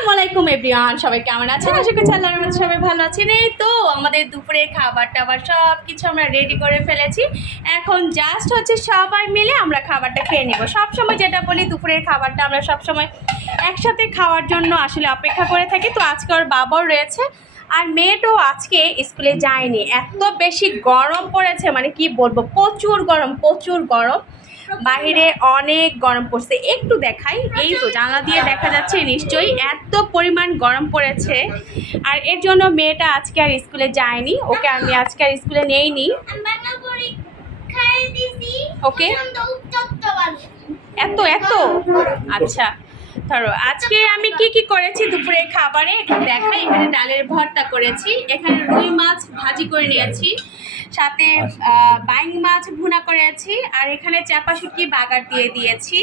আসসালামু আলাইকুম এভরিওয়ান। সবাই কেমন আছেন? আশা করছি আল্লাহর রহমতে সবাই ভালো আছেন। এই তো আমাদের দুপুরে খাবার টাবার সব কিছু আমরা রেডি করে ফেলেছি। এখন জাস্ট হচ্ছে সবাই মিলে আমরা খাবারটা খেয়ে নিব। সবসময় যেটা বলি, দুপুরের খাবারটা আমরা সবসময় একসাথে খাওয়ার জন্য আসলে অপেক্ষা করে থাকি। তো আজকে ওর বাবাও রয়েছে আর মেয়েটাও আজকে স্কুলে যায়নি। এত বেশি গরম পড়েছে মানে কি বলব, প্রচুর গরম প্রচুর গরম। বাইরে অনেক গরম পড়ছে। একটু দেখাই। এই তো জানলা দিয়ে দেখা যাচ্ছে নিশ্চয়ই এত পরিমাণ গরম পড়েছে। আর এর জন্য মেয়েটা আজকে আর স্কুলে যায়নি। ওকে আমি আজকে আর স্কুলে নেইনি। ওকে। এত এত? আচ্ছা। ধরো, আজকে আমি কি কি করেছি? দুপুরে খাবারে দেখাই। এখানে ডালের ভর্তা করেছি। এখানে রুই মাছ ভাজি করে নিয়েছি। সাথে বাইং মাছ ভুনা করেছি আর এখানে চাপা শুটকি বাগার দিয়ে দিয়েছি।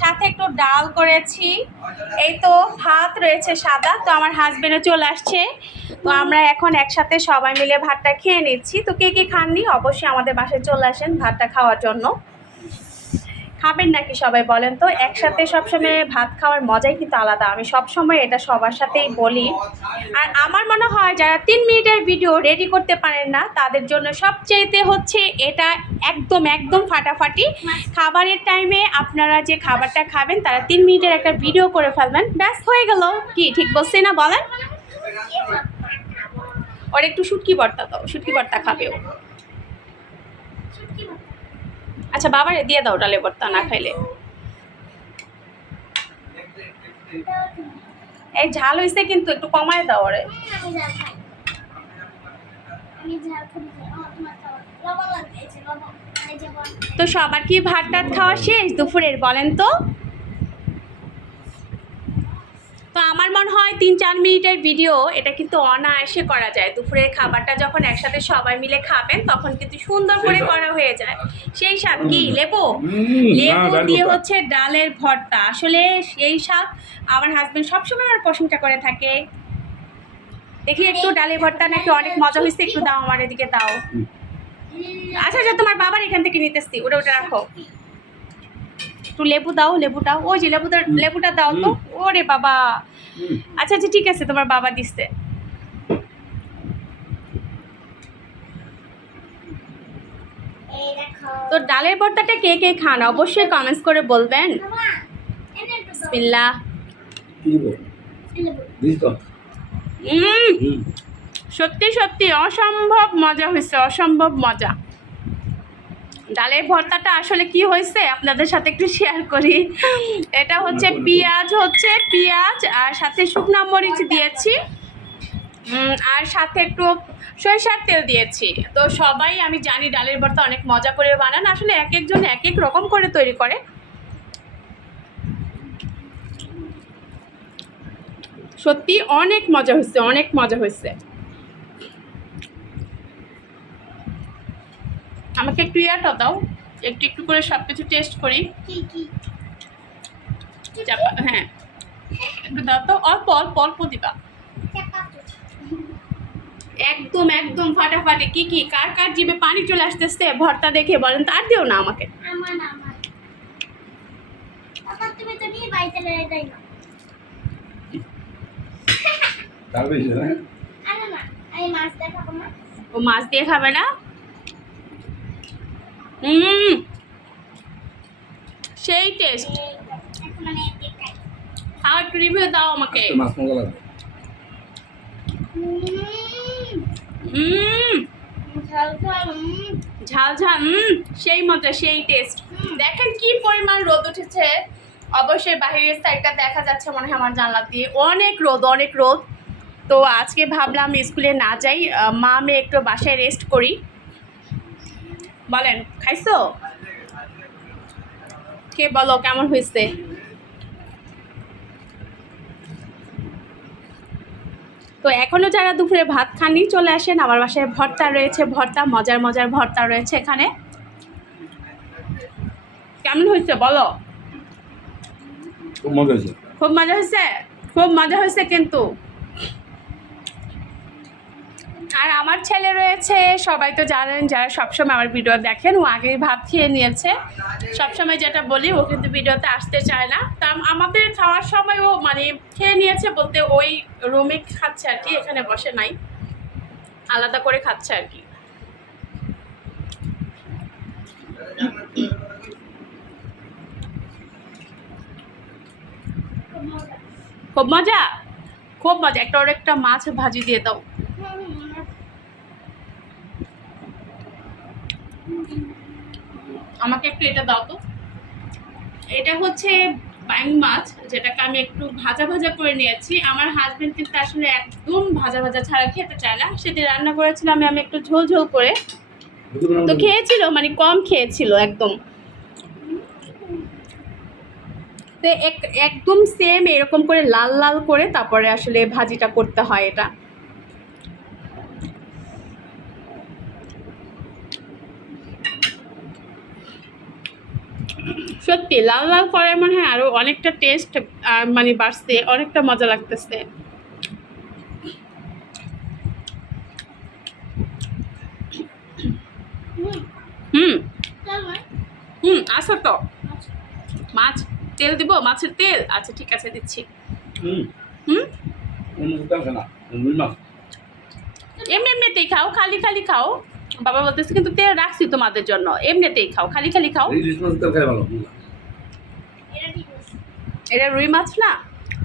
সাথে একটু ডাল করেছি। এই তো ভাত রয়েছে সাদা তো আমার হাজবেন্ডও চলে আসছে। তো আমরা এখন একসাথে সবাই মিলে ভাতটা খেয়ে নিচ্ছি। তো কে কে খাননি? অবশ্যই আমাদের বাসায় চলে আসেন ভাতটা খাওয়ার জন্য। খাবেন নাকি সবাই বলেন তো? একসাথে সবসময় ভাত খাওয়ার মজাই কিন্তু আলাদা। আমি সবসময় এটা সবার সাথেই বলি। আর আমার মনে হয় যারা তিন মিনিটের ভিডিও রেডি করতে পারেন না, তাদের জন্য সবচেয়েতে হচ্ছে এটা একদম একদম ফাটাফাটি। খাবারের টাইমে আপনারা যে খাবারটা খাবেন, তারা তিন মিনিটের একটা ভিডিও করে ফেলবেন। ব্যাস, হয়ে গেল। কি, ঠিক বলছে না বলেন? ওর একটু শুটকি ভর্তা দাও, শুটকি ভর্তা খাবে ও। আচ্ছা বাবারে দিয়ে দাও ডালে ভর্তা না খাইলে। এই ঝাল হয়েছে কিন্তু, একটু কমায় দাও রে তো সবার কি ভাত টাত খাওয়া শেষ দুপুরের বলেন তো তো আমার মনে হয় তিন চার মিনিটের ভিডিও এটা কিন্তু অনায়াসে করা যায়। দুপুরের খাবারটা যখন একসাথে সবাই মিলে খাবেন তখন কিন্তু সুন্দর করে করা হয়ে যায়। সেই স্বাদ কি? লেবু? লেবু দিয়ে হচ্ছে ডালের ভর্তা। আসলে সেই স্বাদ আমার হাজবেন্ড সবসময় আমার প্রশংসা করে থাকে। দেখি একটু ডালের ভর্তা নাকি অনেক মজা হয়েছে? একটু দাও আমার এদিকে দাও। আচ্ছা আচ্ছা তোমার বাবার এখান থেকে নিতেছি। ওটা ওটা রাখো। একটু লেবু দাও লেবুটা ওই যে লেবুটা লেবুটা দাও তো। ওরে বাবা। আচ্ছা আচ্ছা ঠিক আছে তোমার বাবা দিচ্ছে। তো ডালের ভর্তাটা কে কে খান? অবশ্যই কমেন্টস করে বলবেন। বিসমিল্লাহ। সত্যি সত্যি অসম্ভব মজা হয়েছে অসম্ভব মজা। ডালের ভর্তাটা আসলে কি হয়েছে আপনাদের সাথে একটু শেয়ার করি। এটা হচ্ছে পেঁয়াজ হচ্ছে পেঁয়াজ আর সাথে শুকনা মরিচ দিয়েছি। আর সাথে একটু সরিষার তেল দিয়েছি। তো সবাই আমি জানি ডালের ভর্তা অনেক মজা করে বানান। আসলে এক একজন এক এক রকম করে তৈরি করে। সত্যি অনেক মজা হয়েছে অনেক মজা হয়েছে। আমাকে একটু ইয়াটা দাও। একটু একটু করে সব কিছু টেস্ট করি চাপা হ্যাঁ। একটু দাও তো অল্প অল্প অল্প দিবা। একদম একদম ফাটাফাটি। কি কি? কার কার জিভে পানি চলে আসতেছে? ভর্তা দেখে বলেন তো আর দিও না আমাকে। আমার না আমার। বাবা তুমি তো নিয়ে বাড়িতে লয়ে যাই না ডাল বেশি না? আরে না আমি মাছ ও মাছ দিয়ে খাবে না? সেই টেস্ট আর একটু রিভিউ দাও আমাকে। হুম। ঝাল ঝাল হুম। সেই মজা সেই টেস্ট দেখেন কি পরিমাণ রোদ উঠেছে। অবশ্যই বাহিরের সাইডটা দেখা যাচ্ছে মনে হয় আমার জানলা দিয়ে। অনেক রোদ অনেক রোদ। তো আজকে ভাবলাম স্কুলে না যাই মা মেয়ে একটু বাসায় রেস্ট করি। বলেন খাইছো? কে বলো কেমন হয়েছে? তো এখনও যারা দুপুরে ভাত খাননি চলে আসেন। আমার বাসায় ভর্তা রয়েছে ভর্তা মজার মজার ভর্তা রয়েছে এখানে। কেমন হয়েছে বলো? খুব মজা হয়েছে। খুব মজা হয়েছে? খুব মজা হয়েছে কিন্তু। আর আমার ছেলে রয়েছে, সবাই তো জানেন যারা সবসময় আমার ভিডিও দেখেন, ও আগেই ভাত খেয়ে নিয়েছে। সবসময় যেটা বলি, ও কিন্তু ভিডিওতে আসতে চায় না। তা আমাদের খাওয়ার সময় ও মানে খেয়ে নিয়েছে বলতে ওই রুমে খাচ্ছে আর কি, এখানে বসে নাই। আলাদা করে খাচ্ছে আর কি। খুব মজা? খুব মজা? একটা একটা মাছ ভাজি দিয়ে দাও। আমাকে একটু এটা দাও তো। এটা হচ্ছে বাইং মাছ, যেটাকে আমি একটু ভাজা ভাজা করে নিয়েছি। আমার হাজব্যান্ড কিন্তু আসলে একদম ভাজা ভাজা ছাড়া খেতে চায় না। সেদিন রান্না করেছিলাম আমি একটু ঝোল ঝোল করে। তো খেয়েছিল মানে কম খেয়েছিল একদম। তো এক- একদম সেম এরকম করে লাল লাল করে তারপরে আসলে ভাজিটা করতে হয় এটা। সত্যি লাল লাল করে মনে হয় আরও অনেকটা টেস্ট মানে বাড়ছে অনেকটা মজা লাগতেছে। হুম। হুম আসো তো। মাছ তেল দিব? মাছের তেল? আচ্ছা ঠিক আছে দিচ্ছি। হুম। এমনি এমনিতেই খাও খালি খালি খাও। বাবা বলতেছে কিন্তু তেল রাখছি তোমাদের জন্য এমনিতেই খাও খালি খালি খাও। মাছ ভালো এটা ঠিক আছে এটা রুই মাছ না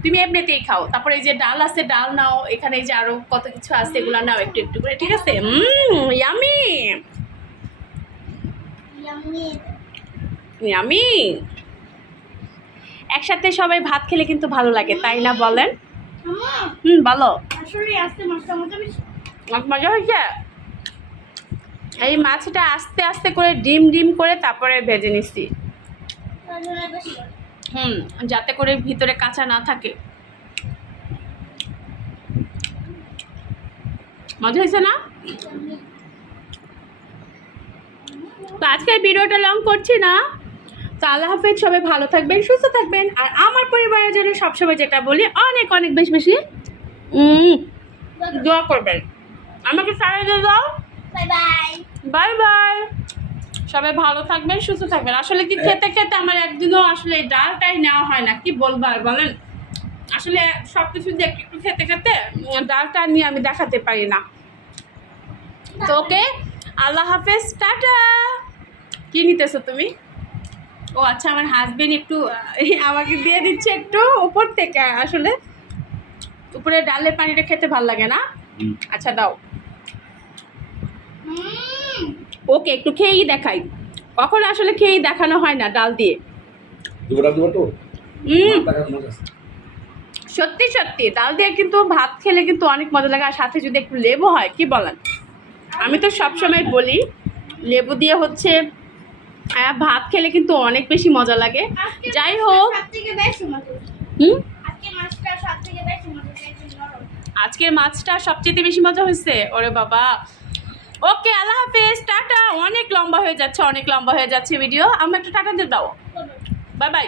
তুমি এমনিতেই খাও। তারপরে এই যে ডাল আছে ডাল নাও এখানে এই যে আরও কত কিছু আছে এগুলো নাও একটু একটু করে ঠিক আছে? ইয়ামি ইয়ামি একসাথে সবাই ভাত খেলে কিন্তু ভালো লাগে তাই না বলেন? হুম বলো। আসলে আজকে মাছটা মজা বেশি। অনেক মজা হয়েছে? এই মাছটা আস্তে আস্তে করে ডিম ডিম করে তারপরে ভেজে করে। হুম, যাতে করে ভিতরে কাঁচা না থাকে। মজা হয়েছে না? তো আজকের ভিডিওটা লং করছি না। তো আল্লাহ হাফেজ, সবাই ভালো থাকবেন, সুস্থ থাকবেন। আর আমার পরিবারের জন্য সবসময় যেটা বলি, অনেক অনেক বেশি বেশি দোয়া করবেন। আমাকে সারা দিয়ে দাও। বাই বাই বাই বাই সবাই ভালো থাকবেন সুস্থ থাকবেন। আসলে কি খেতে খেতে আমার একদিনও আসলে এই ডালটাই নেওয়া হয় না কি বলব আর বলেন? আসলে সব কিছু দিয়ে একটু একটু খেতে খেতে ডালটা নিয়ে আমি দেখাতে পারি না। তো ওকে আল্লাহ হাফেজ টাটা। কি নিতেছো তুমি? ও আচ্ছা আমার হাজবেন্ড একটু আমাকে দিয়ে দিচ্ছে একটু উপর থেকে আসলে। উপরে ডালের পানিটা খেতে ভালো লাগে না? আচ্ছা দাও। হুম। ওকে একটু খেয়েই দেখাই। কখন আসলে খেয়েই দেখানো হয় না ডাল দিয়ে। সত্যি সত্যি ডাল দিয়ে কিন্তু ভাত খেলে কিন্তু অনেক মজা লাগে। আর সাথে যদি একটু লেবু হয় কি বলেন? আমি তো সবসময় বলি লেবু দিয়ে হচ্ছে ভাত খেলে কিন্তু অনেক বেশি মজা লাগে। যাই হোক। হুম? আজকের মাছটা সবচেয়ে বেশি মজা হয়েছে ওরে বাবা ওকে আল্লাহ হাফেজ, টাটা। অনেক লম্বা হয়ে যাচ্ছে, অনেক লম্বা হয়ে যাচ্ছে ভিডিও আমার একটু টাটা দিয়ে দাও। Bye bye